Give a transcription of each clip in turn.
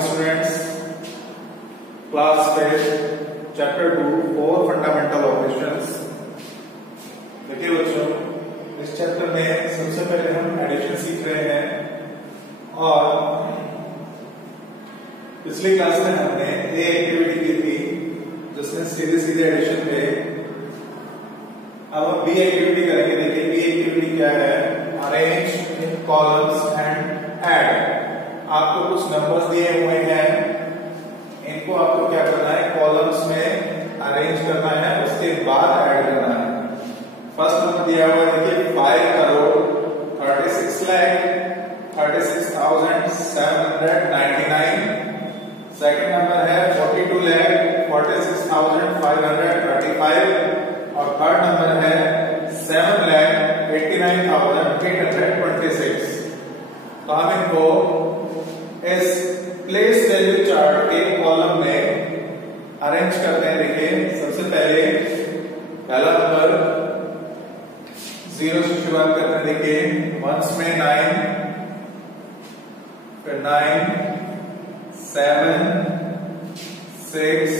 Morning students, class 5 chapter 2 4 fundamental operations. देखिए बच्चों, इस चैप्टर में सबसे पहले हम एडिशन सीख रहे हैं और पिछली क्लास में हमने ए एक्टिविटी की थी जिसमें सीधे सीधे एडिशन थे। अब हम बी एक्टिविटी करेंगे। देखिए बी एक्टिविटी क्या है, arrange in columns and add. आपको कुछ नंबर्स दिए हुए हैं, इनको आपको क्या करना है, कॉलम्स में अरेंज करना है, उसके बाद ऐड करना है। फर्स्ट नंबर दिया हुआ है, देखिए 5 करोड़ 36 लाख 36,799। सेकंड नंबर है 42 लाख 46,535 और थर्ड नंबर है 7 लाख 89,826। तो हम इनको इस प्लेस वैल्यू चार्ट के कॉलम में अरेंज करते हैं। देखिए सबसे पहले पहला नंबर 0 से शुरुआत करते हैं। देखिए वंस में 9, फिर 9 7 6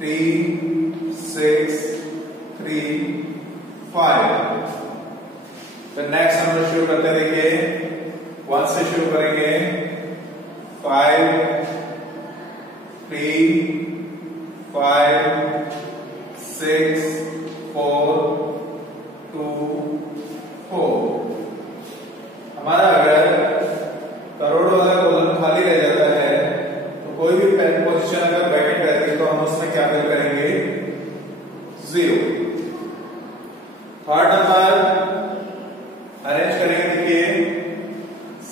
3 6 3 5। फिर नेक्स्ट नंबर शुरू करते हैं। देखिए 1 से शुरू करेंगे, 5 3 5 6 4 2 4। हमारा अगर करोड़ वाला कॉलम खाली रह जाता है तो कोई भी पोजीशन अगर वैकेंट रहती है तो हम उसमें क्या फिल करेंगे, 0। थर्ड नंबर अरेंज करेंगे। देखिए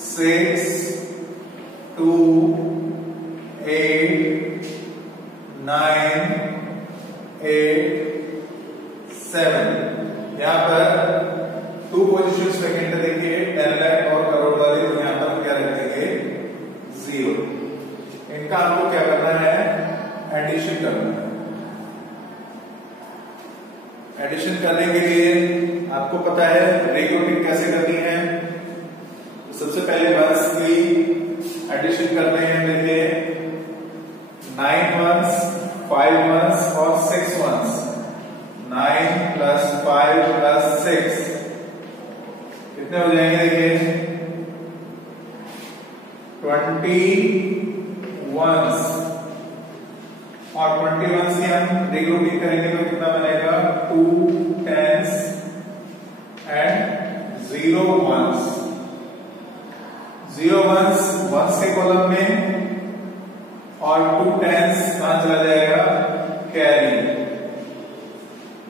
6 2 8 9 8 7। यहां पर 2 पोजीशंस वैकेंट है। देखिए 10 लाख और करोड़ वाली, तो यहां पर क्या रख देंगे, 0। इनका हमको क्या करना है, एडिशन करना है। एडिशन करने के लिए आपको पता है रीग्रुपिंग कैसे करनी है। तो सबसे पहले बस की एडिशन करते हैं। देखिए 9 ones 5 ones और 6 ones। 9 plus 5 plus 6 कितने हो जाएंगे, देखिए 20 ones और 20 ones की हम रीग्रुपिंग करेंगे तो कितना बनेगा, 2 tens and 0 ones। 0 ones ones के कॉलम में और 2 tens कहां चला जाएगा, कैरी।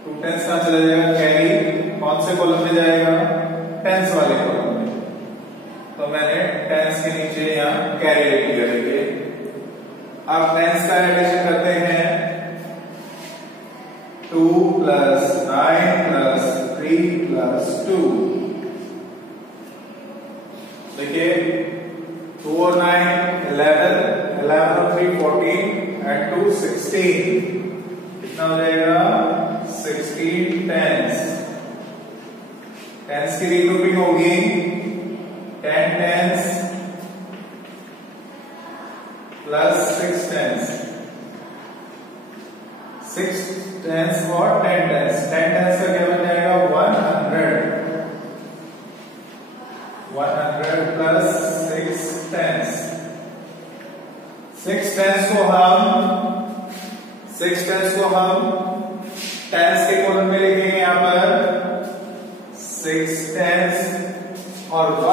2 tens कहां चला जाएगा, कैरी। कौन से कॉलम में जाएगा, टेंस वाले कॉलम में। तो मैंने टेंस के नीचे यहां कैरी लिख दिया। देखिए अब टेंस का एडिशन करते हैं। 2 plus 9 plus 3 plus 2। देखिए 2 और 9 11 11 और 3 14 and 2 16। कितना हो जाएगा, 16 टेंस। टेंस की रीग्रुपिंग होगी 10 टेंस प्लस 6 टेंस। 6 टेंस और 10 टेंस। 10 टेंस का क्या बन जाएगा, 100 प्लस 6 टेंस। 6 टेंस को हम टेंस के कॉलम में लिखेंगे। यहां पर 6 टेंस और 100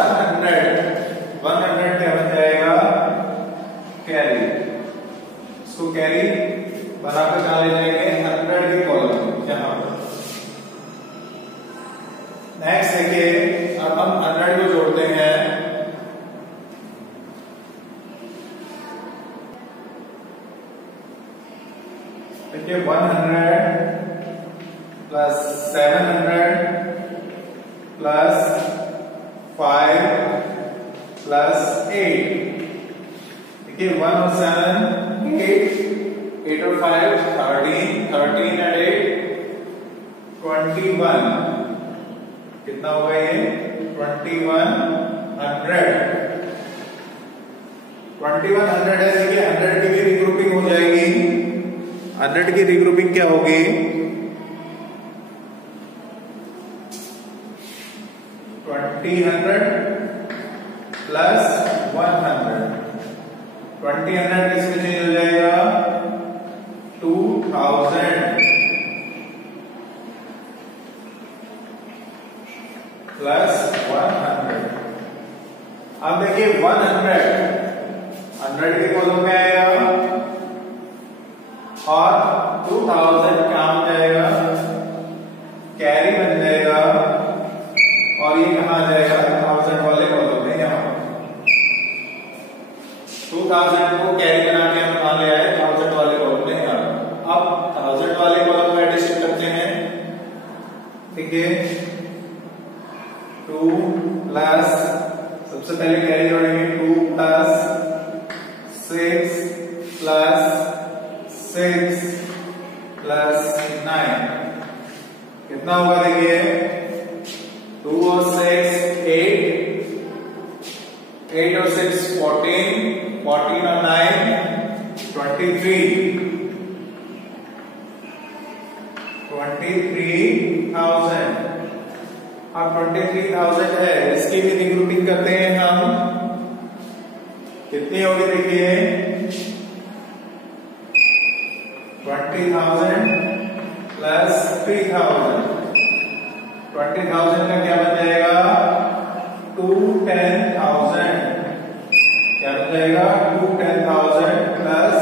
क्या बन जाएगा, कैरी। इसको कैरी बनाकर कहां ले जाएंगे, 100 के कॉलम यहां पर। नेक्स्ट देखिए अब हम 100 को जोड़ते हैं। देखिए 100 प्लस 700 प्लस 5 प्लस 8। देखिए 1 और 7 8, 8 और 5 13, 13 and 8 21। कितना होगा ये, 2100। 21 2100 है, देखिए 100 की भी रिग्रुपिंग हो जाएगी। 100 की रिग्रुपिंग क्या होगी? 2000 प्लस 100। 2000 किसमें चेंज हो जाएगा? 2000 प्लस 100। अब देखिए 100 के कॉलम में आएगा और 2000 कहां हो जाएगा? कैरी बन जाएगा और ये कहां आ जाएगा? 1000 वाले कॉलम में। यहां 2000 को कैरी बना के हम कहां ले आए? 1000 वाले कॉलम में। अब 1000 वाले कॉलम में एडिशन करते हैं। ठीक है, 2 प्लस, सबसे पहले कैरी जोड़ेंगे, 2 प्लस 6 प्लस 6 प्लस 9 कितना होगा? देखिए 2 और 6 8, 8 और 6 14, 14 और 9 23, 23,000। अब 23,000 है, इसकी भी रिग्रुपिंग करते हैं हम। कितनी होगी? देखिए 20,000 प्लस 3,000। 20,000 का क्या बन जाएगा? 210,000। क्या बन जाएगा? 210,000 प्लस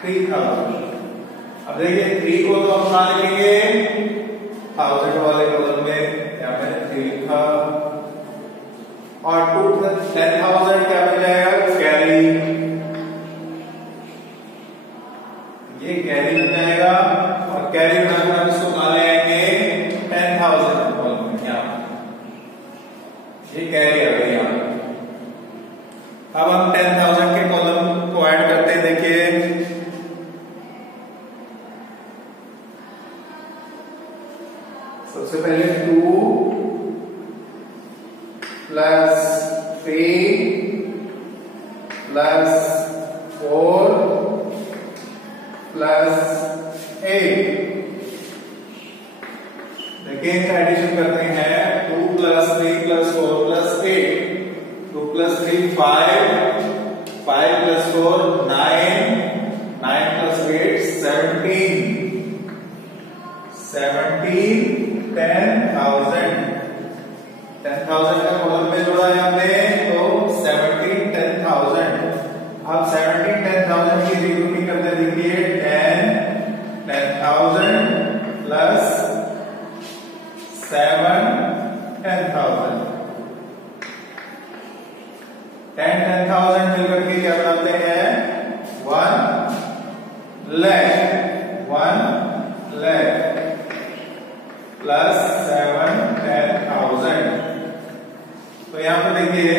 3,000। अब देखिए 3 को तो हम कहां लिखेंगे? 1000 वाले कॉलम में। क्या मैंने 3 लिखा और 10,000 क्या बन जाएगा? कैरी। ये कैरी बन जाएगा और कैरी बनाकर हम इसको कहां ले आएंगे? 10,000 कॉलम में। क्या ये कैरी आ गई यहां। अब हम 10,000 के कॉलम को ऐड करते हैं। देखिए सबसे पहले 2 प्लस 3 प्लस 4 प्लस 8। देखिए इनका एडिशन करते हैं। 2 plus 3 plus 4 plus 8। 2 plus 3 5, 5 plus 4 9, 9 plus 8 17, 10,000। 10,000 का कॉलम में जोड़ा है हमने, तो 17 10,000। अब 17 10,000 की रिग्रुपिंग करते देखिए 10 10,000 प्लस 7 10,000। 10 10,000 मिलकर के क्या बनाते हैं? 1 लाख। 1 लाख प्लस 7 10,000। तो यहां पर देखिए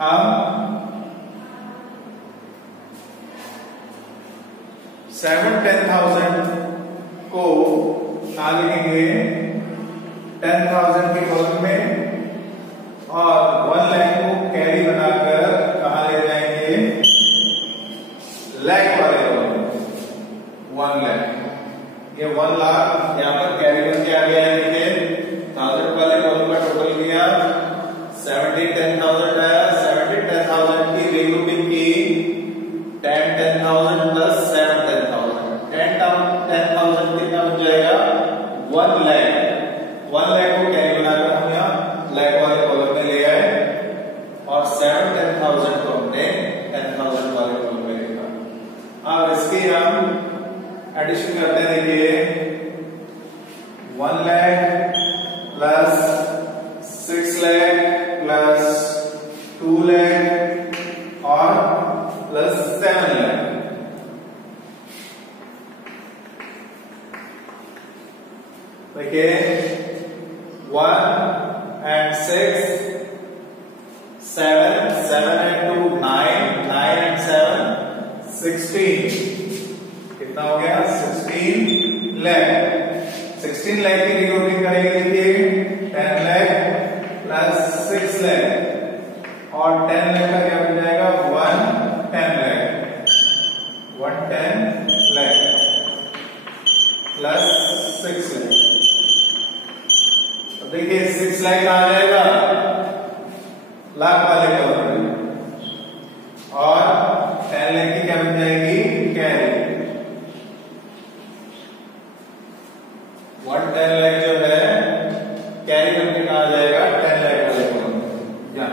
हम 7 10,000 को कहां लिखेंगे? 10,000 के कॉलम में और 1 लाख को कैरी बनाकर कहां ले जाएंगे? लाख वाले कॉलम में। 1 लाख, ये 1 लाख यहां पर कैरी बन के आ गया है। देखिए 1000 वाले कॉलम का टोटल किया 17 10,000 आया। 17 10,000 की रिग्रुपिंग की 10 10,000 प्लस 7 10,000। 10,000 कितना बन जाएगा? 1 लाख। 1 लाख को कैरी बनाकर हम यहाँ लाख वाले कॉलम में ले आए और 7 10,000 को हमने 10,000 वाले कॉलम में लिखा। अब इसकी हम एडिशन करते हैं। देखिए 1 लाख प्लस 6 लाख प्लस 2 लाख और प्लस 7 लाख। देखिए 1 and 6 7 7 and 2 9 9 and 7 16। कितना हो गया? 16 लाख। 16 लाख की रिग्रुपिंग करेंगे। देखिए 10 लाख प्लस 6 लाख और 10 लाख का क्या बन जाएगा? लाख वाले कॉलम में, और 10 लाख की क्या बन जाएगी, कैरी। 110 लाख जो है कैरी करके कहा जाएगा 10 लाख वाले कॉलम में। यहाँ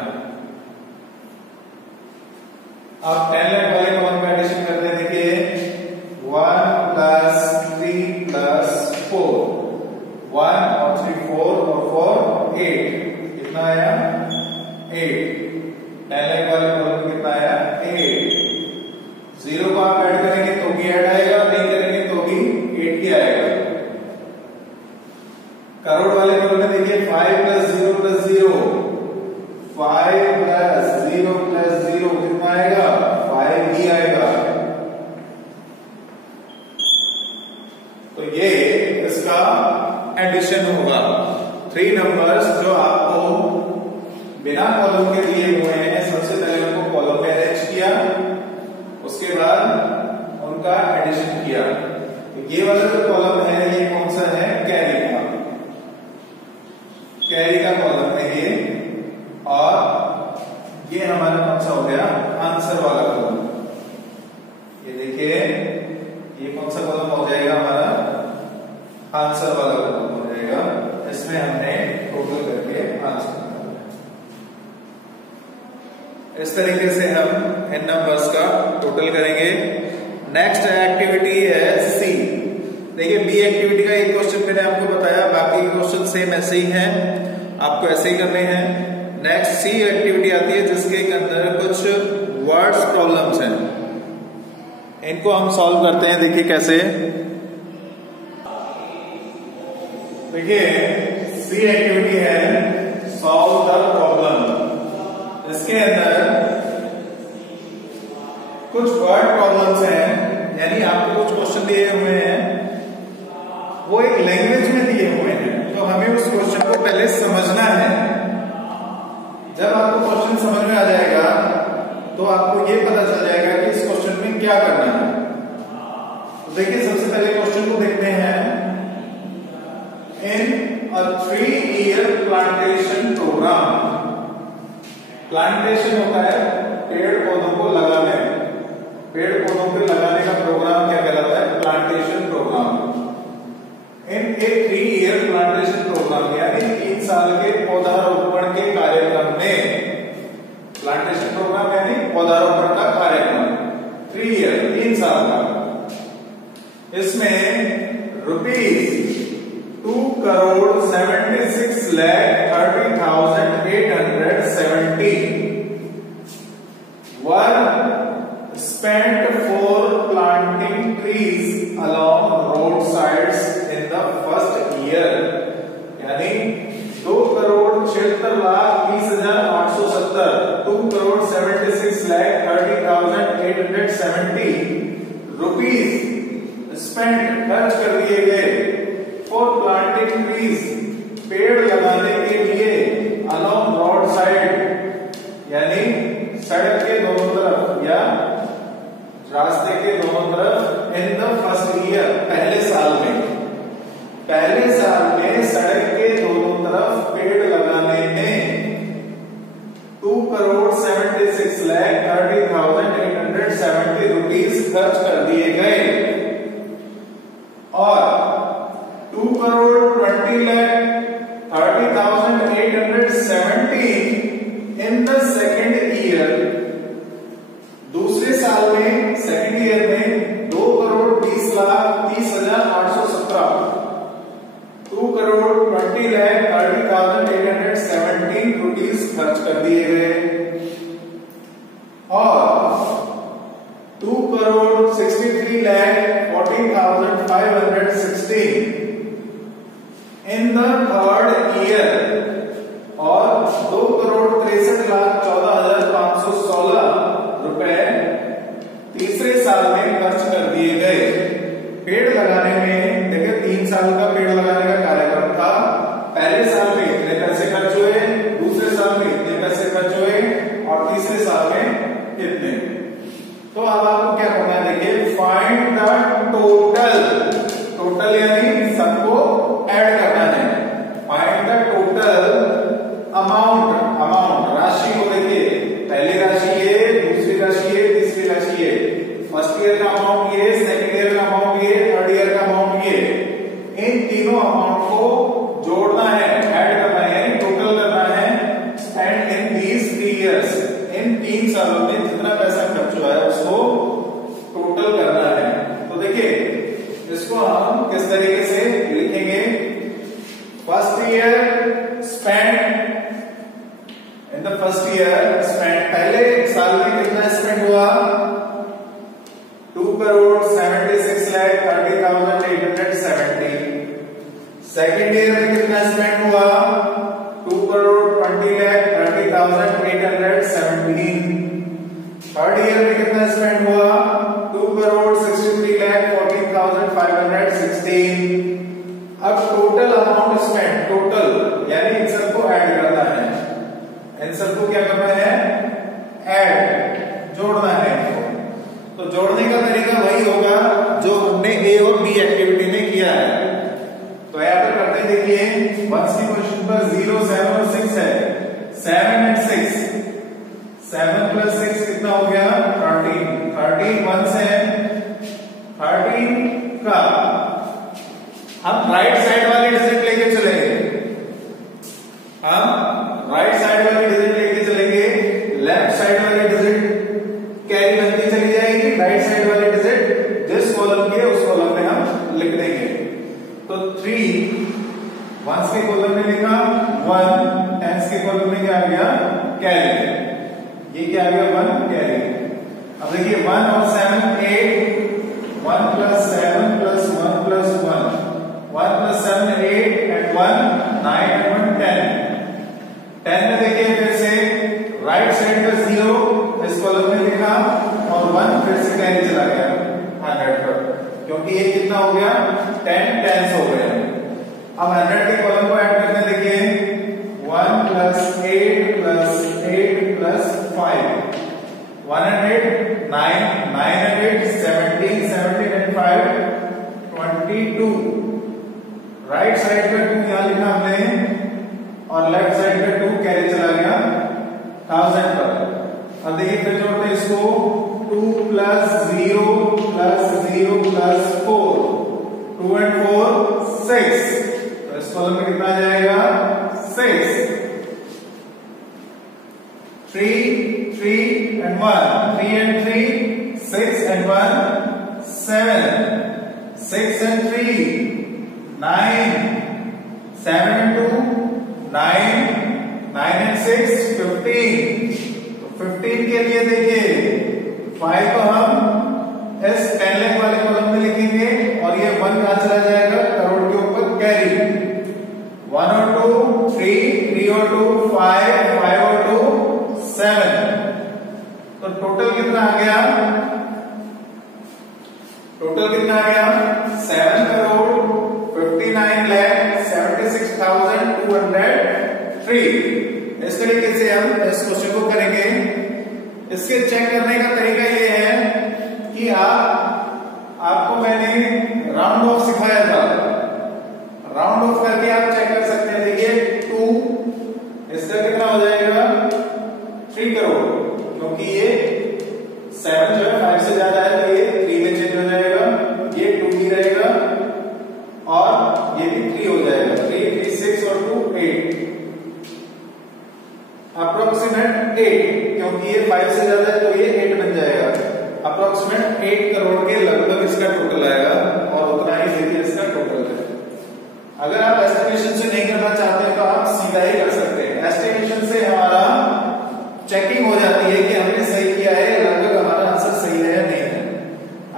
अब 10 लाख वाले कॉलम में एडिशन करते हैं। देखिए 1 प्लस 3 प्लस 4, 1 और 3 4 और 4 8, कितना आया 8। 10 लाख वाले कॉलम में कितना आया 8। 0 को आप ऐड करेंगे तो भी ऐड आएगा, नहीं करेंगे तो भी 8 ही आएगा। करोड़ वाले कॉलम में देखिए 5 प्लस 0 प्लस 0, 5 प्लस 0 प्लस 0 कितना आएगा 5 ही आएगा। तो ये इसका एडिशन होगा। 3 नंबर्स जो आपको बिना कॉलम के दिए हुए हैं, सबसे पहले उनको कॉलम में अरेंज किया, उसके बाद उनका एडिशन किया। तो ये वाला जो कॉलम है ये कौन सा है, कैरी का, कैरी का कॉलम है ये, और ये हमारा कौन सा हो गया, आंसर वाला कॉलम। ये देखिए ये कौन सा कॉलम हो जाएगा हमारा, आंसर वाला कॉलम हो जाएगा। इसमें हमने टोटल करके आंसर निकाला। इस तरीके से हम इन नंबर्स का टोटल करेंगे। नेक्स्ट एक्टिविटी है सी। देखिए बी एक्टिविटी का एक क्वेश्चन मैंने आपको बताया, बाकी क्वेश्चन सेम ऐसे ही हैं, आपको ऐसे ही करने हैं। नेक्स्ट सी एक्टिविटी आती है जिसके अंदर कुछ वर्ड्स प्रॉब्लम्स हैं, इनको हम सॉल्व करते हैं। देखिए कैसे, देखिए सी एक्टिविटी है सॉल्व द प्रॉब्लम। इसके अंदर कुछ वर्ड प्रॉब्लम्स हैं, यानी आपको कुछ क्वेश्चन दिए हुए हैं, वो एक लैंग्वेज में दिए हुए हैं, तो हमें उस क्वेश्चन को पहले समझना है। जब आपको क्वेश्चन समझ में आ जाएगा तो आपको ये पता चल जाएगा कि इस क्वेश्चन में क्या करना है। तो देखिए सबसे पहले क्वेश्चन को देखते हैं। इन अ 3-year प्लांटेशन प्रोग्राम, प्लांटेशन होता है पेड़ पौधों को लगाने, पेड़ पौधों को लगाने का प्रोग्राम क्या कहलाता है, प्लांटेशन प्रोग्राम। इन ए 3-year प्लांटेशन प्रोग्राम यानी 3 साल के पौधारोपण के कार्यक्रम में, प्लांटेशन प्रोग्राम यानी पौधारोपण का कार्यक्रम 3 ईयर 3 साल का। इसमें ₹2,76,30,870 were spent for planting trees along roadsides in the first year, यानी 2,76,30,870 ₹2,76,30,870 रुपीज स्पेंड खर्च कर दिए गए फॉर प्लांटिंग ट्रीज, पेड़ लगाने के लिए, अलोंग रोड साइड यानी सड़क के दोनों तरफ या रास्ते के दोनों तरफ, इन द फर्स्ट ईयर पहले साल में, पहले साल में सड़क के दोनों तरफ पेड़ लगाने में 2,76,30,870 रुपीज खर्च कर दिए गए, और 2,20,30,870 इन द सेकेंड ईयर, दूसरे साल में सेकेंड ईयर में 2,20,30,817 2,20,30,870 रुपीज खर्च कर दिए गए, और 2,63,40,516 इन द थर्ड ईयर, और 2,63,14,516 रुपए तीसरे साल में खर्च कर दिए गए। पेड़ लगाने में देखिए 3 साल का पेड़ लगाने का कार्यक्रम था। पहले साल में इतने पैसे खर्च हुए, दूसरे साल में इतने पैसे खर्च हुए, और तीसरे साल में इतने। तो अब आपको क्या करना है, देखिए फाइंड द टोटल, टोटल यानी सबको ऐड करना है। Find the total amount, amount राशि को देखिए years, इन 3 सालों में जितना पैसा खर्च हुआ है उसको टोटल करना है। तो देखिए इसको हम किस तरीके से लिखेंगे, first year spend, in the first year spend, पहले साल में कितना स्पेंड हुआ 2,76,30,870। सेकेंड ईयर में कितना स्पेंड हुआ 2,20,30,817। थर्ड ईयर में कितना स्पेंड हुआ 2,63,14,516। अब टोटल अमाउंट स्पेंड, टोटल यानी इन सबको ऐड करना है, इन सबको क्या करना है ऐड, जोड़ना है। तो जोड़ने का तरीका वही होगा जो हमने ए और बी एक्टिविटी में किया है। तो यहां पर करते हैं, देखिए वंस की क्वेश्चन पर 0, 7 और 6 है। 7 and 6, 7 plus 6 कितना हो गया 13। 13 वंस है, 13 का हम राइट साइड वाली डिजिट लेके चलेंगे, हम राइट साइड वाली डिजिट लेके चलेंगे, लेफ्ट साइड वाली डिजिट कैरी बनती चली जाएगी, राइट साइड वाली डिजिट जिस कॉलम की है उस कॉलम में हम लिख देंगे। तो 3 वंस के कॉलम में लिखा 1, टेंस के कॉलम में क्या आ गया कैरी, ये क्या आ गया 1 कैरी। अब देखिए 1 और 7 8, 1 plus 7 plus 1 plus 1, 1 plus 7 8 and 1 9 and 1 10। 10 में देखिए फिर से राइट साइड का 0 इस कॉलम में लिखा और 1 फिर से कैरी चला गया 100 पर, क्योंकि ये कितना हो गया 10 टेंस हो गया। अब 100 के कॉलम को ऐड करते हैं, देखिए 1 plus 8 plus 8 plus 5, 100, 9, 9 and 8, 17, 17 and 5, 22। Right side का 2 यहां लिखा हमने और लेफ्ट साइड का 2 कैरी चला गया 1000 पर। अब देखिए फिर जोड़ते हैं इसको 2 plus 0 plus 0 plus 4, 2 and 4 6। तो इस कॉलम में कितना आ जाएगा 6। 3 3 and 1, 3 and 3 6 and 1 7, 6 and 3 9, 7 and 2 9, 9 and 6 15। तो 15 के लिए देखिए 5 को हम इस 10 लाख वाले कॉलम में लिखेंगे और ये 1 कहां चला जाएगा करोड़ के ऊपर कैरी। 1 और 2 3, 3 और 2 5, 5 और 2 7। तो टोटल कितना आ गया, टोटल कितना आ गया 7,59,76,203। इस तरीके से हम इस क्वेश्चन को करेंगे। इसके चेक करने का तरीका ये है कि आपको मैंने राउंड ऑफ सिखाया था, राउंड ऑफ करके आप चेक कर सकते हैं। देखिए 2 इसका कितना हो जाएगा 3 करोड़, क्योंकि ये 7 जो है 5 से ज्यादा है तो ये 3 में चेंज हो जाएगा, ये 2 ही रहेगा और ये भी 3 हो जाएगा। 3 3 6 और 2 8, अप्रोक्सीमेट 8, क्योंकि ये 5 से ज्यादा है तो ये 8 बन जाएगा। अप्रोक्सीमेट 8 करोड़ के लगभग इसका टोटल आएगा और उतना ही देखिए इसका टोटल है। अगर आप एस्टिमेशन से नहीं करना चाहते हैं तो आप सीधा ही कर सकते हैं। एस्टिमेशन से हमारा चेकिंग हो जाती है कि हमने सही किया है, लगभग हमारा आंसर सही है या नहीं है।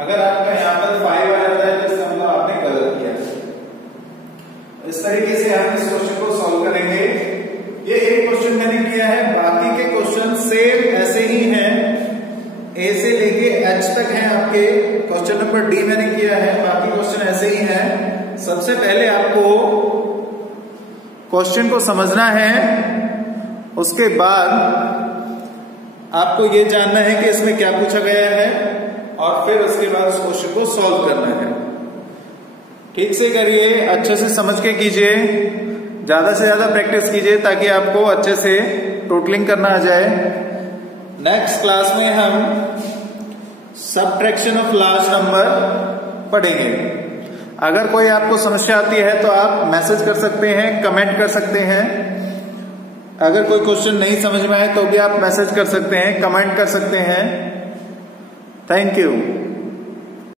अगर आपका यहाँ पर 5 आ जाता है तो इसका मतलब आपने गलत किया। इस तरीके से हम इस क्वेश्चन को सॉल्व करेंगे। ये एक क्वेश्चन मैंने किया है, बाकी के क्वेश्चन सेम ऐसे ही हैं, ए से लेके एच तक हैं आपके। क्वेश्चन नंबर डी मैंने किया है, बाकी क्वेश्चन ऐसे ही हैं। सबसे पहले आपको क्वेश्चन को समझना है, उसके बाद आपको ये जानना है कि इसमें क्या पूछा गया है और फिर उसके बाद उस क्वेश्चन को सॉल्व करना है। ठीक से करिए, अच्छे से समझ के कीजिए, ज्यादा से ज्यादा प्रैक्टिस कीजिए ताकि आपको अच्छे से टोटलिंग करना आ जाए। नेक्स्ट क्लास में हम सबट्रैक्शन ऑफ लार्ज नंबर पढ़ेंगे। अगर कोई आपको समस्या आती है तो आप मैसेज कर सकते हैं, कमेंट कर सकते हैं। अगर कोई क्वेश्चन नहीं समझ में आए तो भी आप मैसेज कर सकते हैं, कमेंट कर सकते हैं। Thank you.